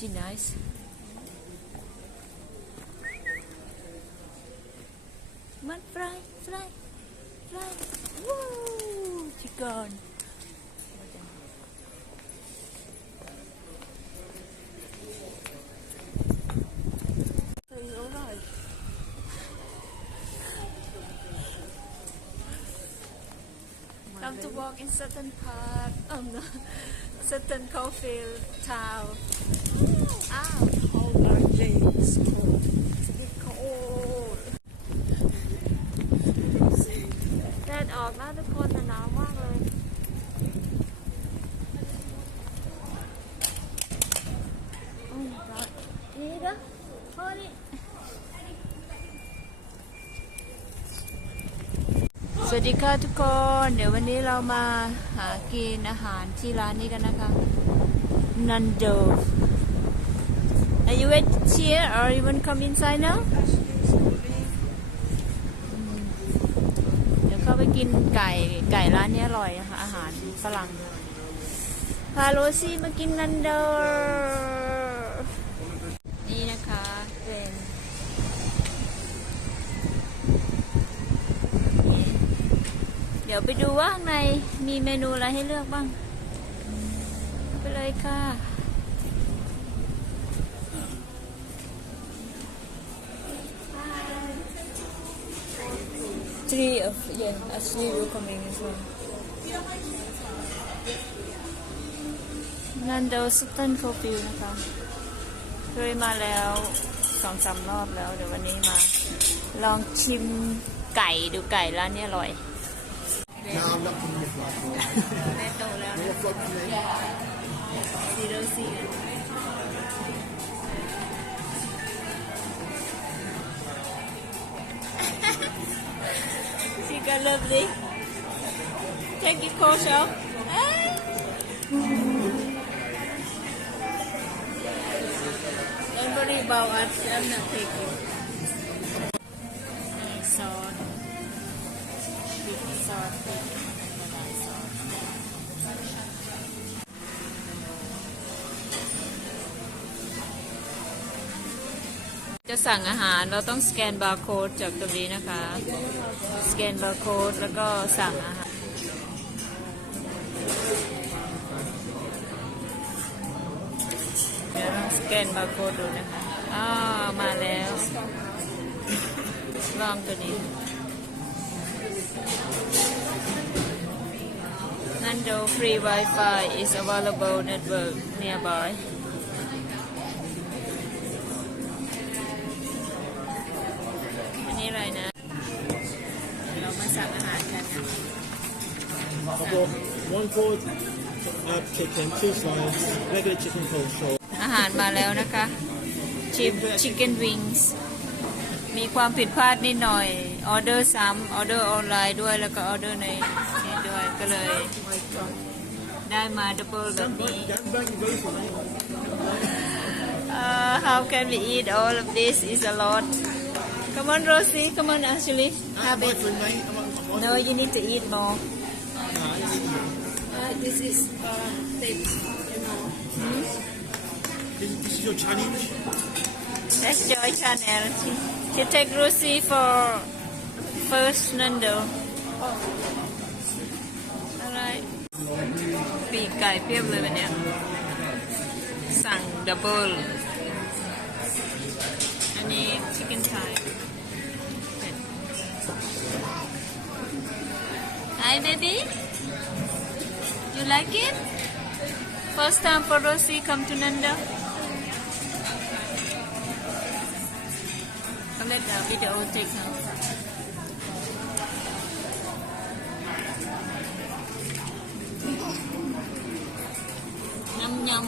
she nice? Come on, fly, fly, fly. Woo! She gone. Come to walk in Sutton Park. Oh no, Sutton Coldfield Town. Ow! How lovely, it's cold. It's a bit cold. แดดออกนะทุกคนแต่หนาวมากเลยนี่เด้อโอ้นี่สวัสดีค่ะทุกคนเดี๋ยววันนี้เรามาหากินอาหารที่ร้านนี้กันนะคะ Nando Are you wait here or you want to come inside now เดี๋ยวเข้าไปกินไก่ร้านนี้อร่อยนะคะอาหารฝรั่งพาโรซี่มากิน Nando นี่นะคะเป็นเดี๋ยวไปดูว่าข้างในมีเมนูอะไรให้เลือกบ้างไปเลยค่ะ Three of yeah, actually we're coming as well. Nando Sutton Coldfield นะคะเคยมาแล้ว2-3 รอบแล้วเดี๋ยววันนี้มาลองชิมไก่ดูไก่ร้านนี้อร่อย No, I'm not coming with that. แม่โตแล้วนะซีโรซีซีก็เลิฟดิ Take your coat off Don't worry about us I'm not taking sauce big sauce big sauce จะสั่งอาหารเราต้องสแกนบาร์โค้ดจากตรงนี้นะคะสแกนบาร์โค้ดแล้วก็สั่งอาหารเดี๋ยวเราสแกนบาร์โค้ดดูนะคะมาแล้วลองตัวนี้ Nando free Wi-Fi is available network nearbyอันนี้อะไรนะเรามาสั่งอาหารกันนะ I've got 1 quart chicken, 2 slices, regular chicken coleslaw. อาหารมาแล้วนะคะchicken wings มีความผิดพลาดนิดหน่อยออเดอร์ซ้ำออเดอร์ออนไลน์ด้วยแล้วก็ออเดอร์ในนี้ด้วยก็เลยได้มาดับเบิลแบบนี้ How can we eat all of this is a lot Come on Rosie Come on Ashley have it No you need to eat more This is tips you know This is your challenge? That's Joy Channel She take Rosie for first Nando Alright ปีกไก่เพียบเลยวันนี้สั่งดับเบิลอันนี้ชิคเก้นไทย Hi baby You like it? First time for Rosie come to Nando I'll let the video take now Nhâm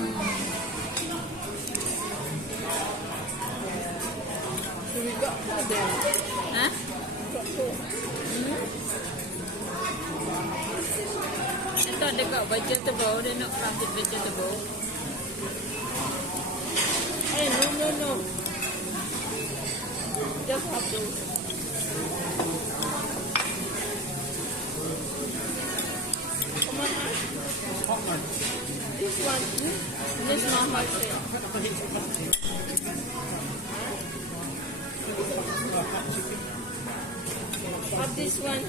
Hả? I thought they got vegetable, they're not planted vegetable. Hey, no. Just have to. Come on, this one. This not hot chicken. Have this one.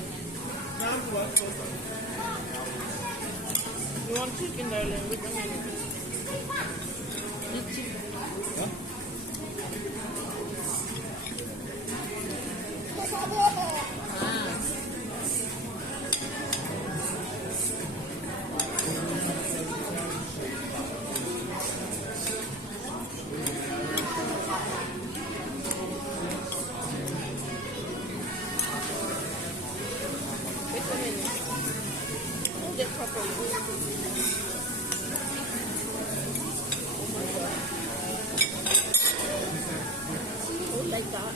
You want chicken, darling? With onion. Eat chicken. Ah. Wait a minute. Hold it properly. Hold like that.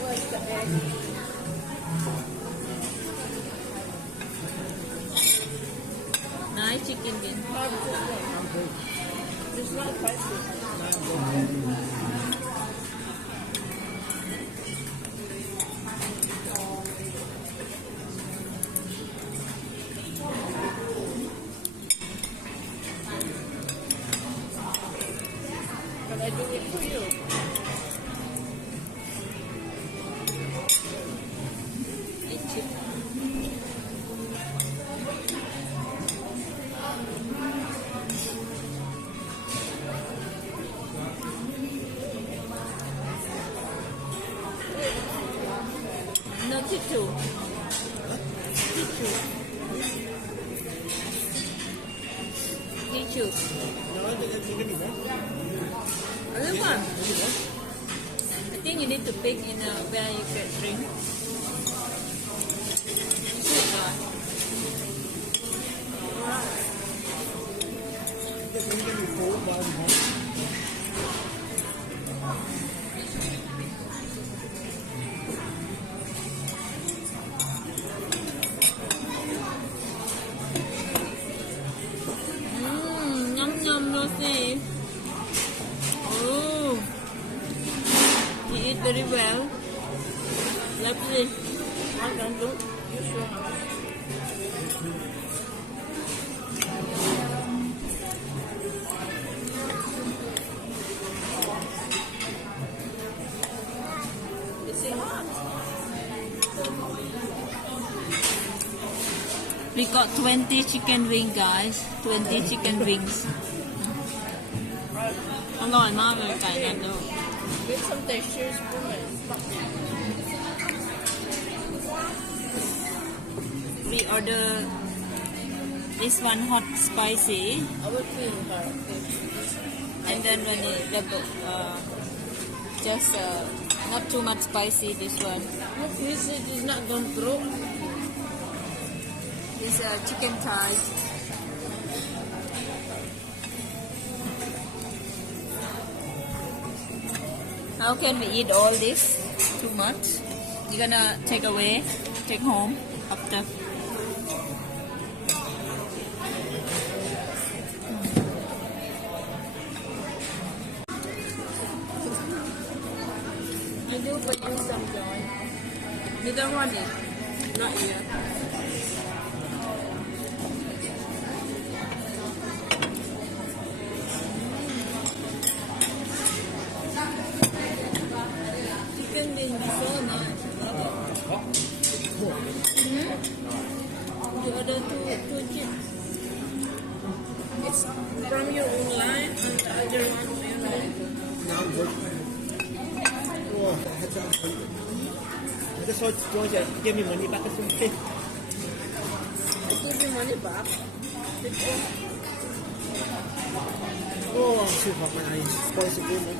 Where's the egg? Nice chicken wing. It's not spicy. Can I do it for you? Eat chicken. No, Titu. Titu. Titu. No, I didn't think any more. Other one. I think you need to pick in where you get drink. Sweet one. Just don't get me cold while I'm home. Yum yum, Lucy. Oh, you eat very well. Lovely. Well done, look. You sure have. Is it hot? We got 20 chicken wing, guys. 20 chicken wings. อร่อยมากเลยไก่แดนโด Get some texture spoon. We order this one hot spicy. I will clean her. And then when it just not too much spicy. This one. This is not going through. This chicken thighs. How can we eat all this? Too much? You're gonna take away, take home after. I do for you some joy. You don't want it? Not you. Chicken wing is so nice. You order two chips. It's from your own line and the other one from your line. Now I'm good. Oh, I just thought George give me money back or something. I give you money back. Oh, I'm too hot, man. I spoiled the game, man.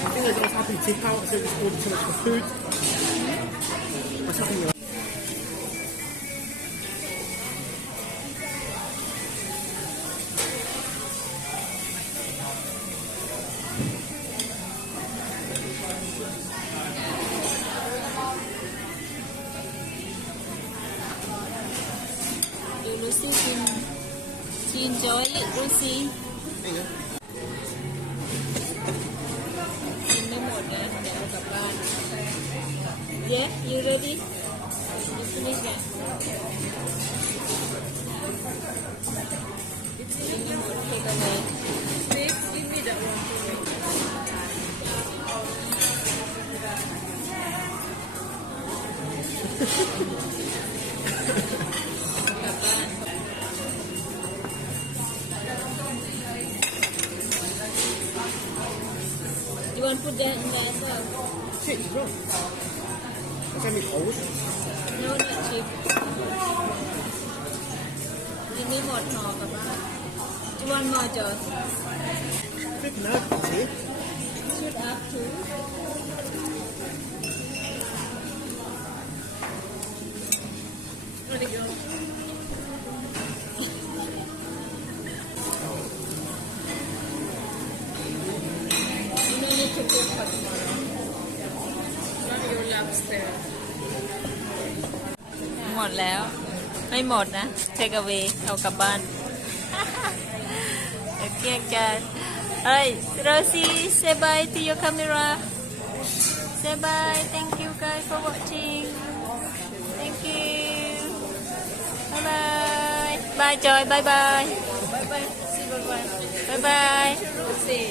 I think I was happy to take out, so it was ordered too much for food. What's happening? Lucy She enjoy it, Rosie. There you go. กินไม่หมดนะเดี๋ยวเอากลับบ้าน Yeah you ready you finish it กินไม่หมด take away Please give me that one. กลับบ้าน You want to put that in there as well? Chips as well. That's only cold. No not chip กินไม่หมดห่อกลับบ้าน You want more Joe? Flipping out, see? Shoot up too Ready go. You no need to cook for tomorrow Not your lobster. หมดแล้ว ไม่หมดนะ take away เอากลับบ้าน เดี๋ยวเกลี้ยงกัน Alright Rosie say bye to your camera say bye thank you guys for watching thank you bye bye bye Joy bye bye Bye bye. See bye bye. bye bye Rosie.